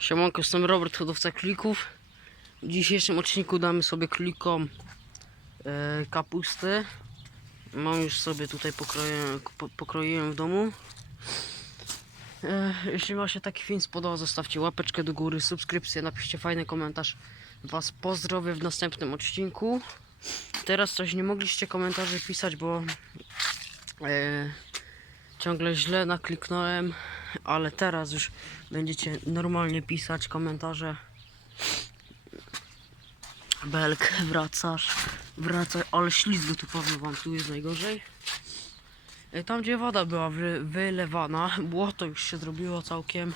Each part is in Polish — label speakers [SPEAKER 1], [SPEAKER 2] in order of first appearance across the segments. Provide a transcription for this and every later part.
[SPEAKER 1] Siemanko, jestem Robert, hodowca królików. W dzisiejszym odcinku damy sobie królikom e, kapusty. Mam już sobie tutaj pokroję, po, pokroiłem w domu. E, jeśli Wam się taki film spodobał, zostawcie łapeczkę do góry, subskrypcję, napiszcie fajny komentarz. Was pozdrowię w następnym odcinku. Teraz coś nie mogliście komentarzy pisać, bo e, ciągle źle nakliknąłem, ale teraz już będziecie normalnie pisać komentarze. Belk, wracasz, wracaj, ale ślizgo tu powiem wam, tu jest najgorzej. E, Tam gdzie woda była wy, wylewana, błoto już się zrobiło całkiem.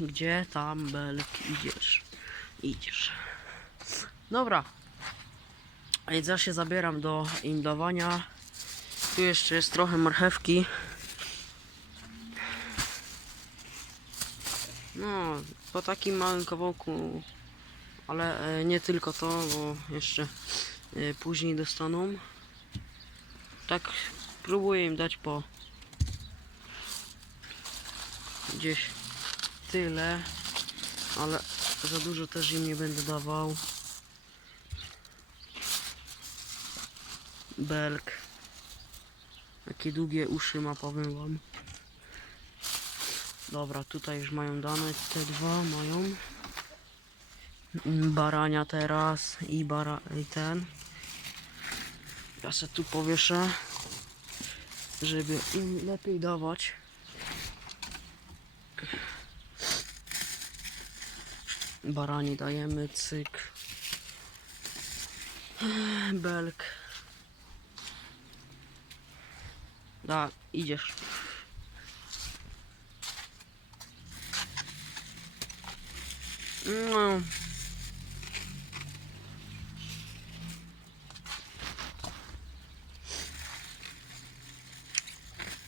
[SPEAKER 1] Gdzie tam Belk idziesz? Idziesz. Dobra. Więc ja się zabieram do indowania. Tu jeszcze jest trochę marchewki. No, po takim małym kawałku, ale e, nie tylko to, bo jeszcze e, później dostaną. Tak próbuję im dać po gdzieś tyle, ale za dużo też im nie będę dawał. Belk. Jakie długie uszy ma, powiem wam. Dobra, tutaj już mają dane, te dwa mają. Mm, Barania teraz i bara i ten. Ja se tu powieszę, żeby im lepiej dawać. Barani dajemy, cyk. Belk. Da, idziesz. No.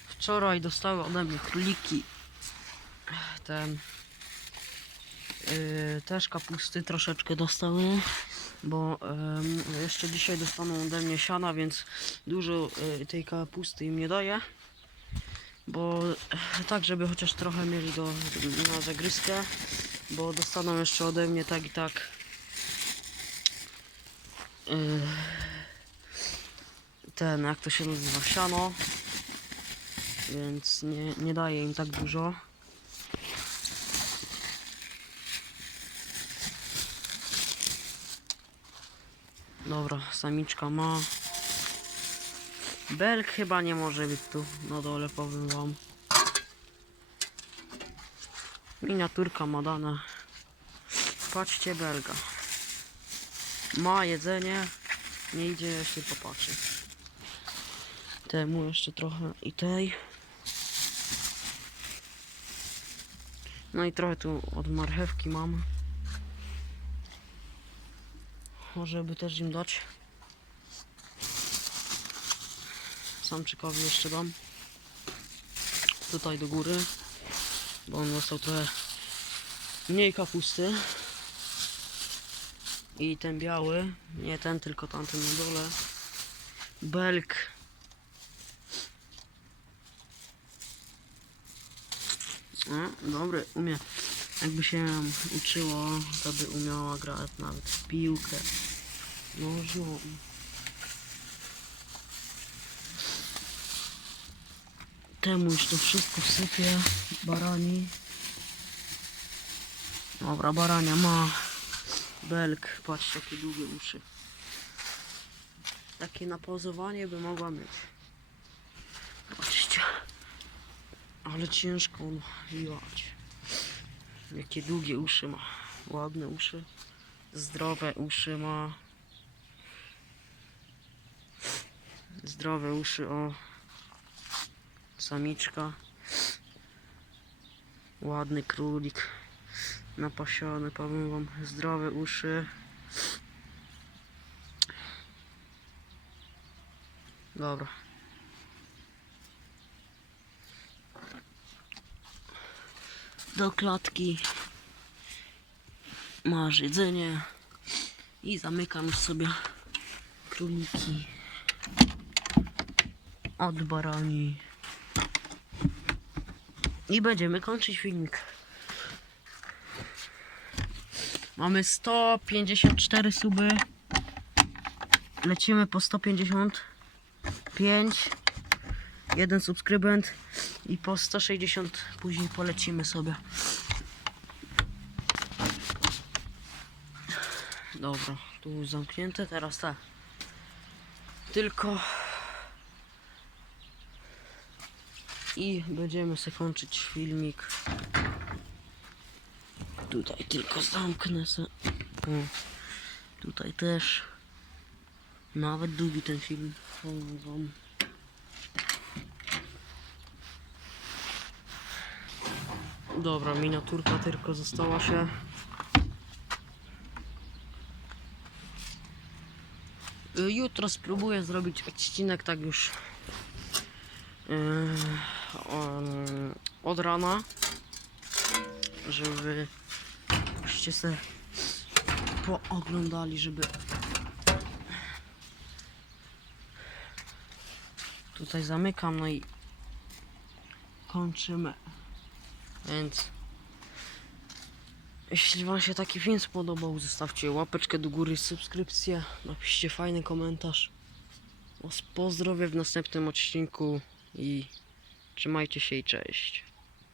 [SPEAKER 1] Wczoraj dostały ode mnie króliki. Ten. Yy, też kapusty troszeczkę dostały. Bo em, jeszcze dzisiaj dostaną ode mnie siana, więc dużo y, tej kapusty im nie daję. Bo e, tak, żeby chociaż trochę mieli do, na zagryzkę bo dostaną jeszcze ode mnie tak i tak yy, ten, jak to się nazywa, siano. Więc nie, nie daję im tak dużo. Dobra, samiczka ma belk chyba nie może być tu na dole, powiem wam Miniaturka ma dane. Patrzcie belga. Ma jedzenie. Nie idzie się popatrzeć. Temu jeszcze trochę i tej. No i trochę tu od marchewki mam. Może by też im dać. Samczykowi jeszcze dam. Tutaj do góry bo on dostał trochę mniej kapusty. I ten biały, nie ten, tylko tamten na dole. Belk. No, dobry, umie. Jakby się uczyło, to by umiała grać nawet w piłkę. Nożną temu już to wszystko wsypię barani. Dobra barania ma. Belk patrzcie jakie długie uszy. Takie napozowanie by mogła mieć. Patrzcie. Ale ciężko liłać jakie długie uszy ma. Ładne uszy. Zdrowe uszy ma. Zdrowe uszy o samiczka. Ładny królik. Napasiony, powiem wam, zdrowe uszy. Dobra. Do klatki masz jedzenie i zamykam już sobie króliki od barani. I będziemy kończyć filmik. Mamy 154 suby. Lecimy po 155. Jeden subskrybent. I po 160 później polecimy sobie. Dobra, tu zamknięte, teraz tak. Tylko i będziemy sobie kończyć filmik. Tutaj tylko zamknę se. O, tutaj też. Nawet długi ten film. Wam. Dobra, miniaturka tylko została się. Jutro spróbuję zrobić odcinek tak już od rana, żeby żeście se pooglądali, żeby tutaj zamykam, no i kończymy. Więc jeśli Wam się taki film spodobał, zostawcie łapeczkę do góry, subskrypcję, napiszcie fajny komentarz. Was pozdrowię w następnym odcinku i trzymajcie się i cześć.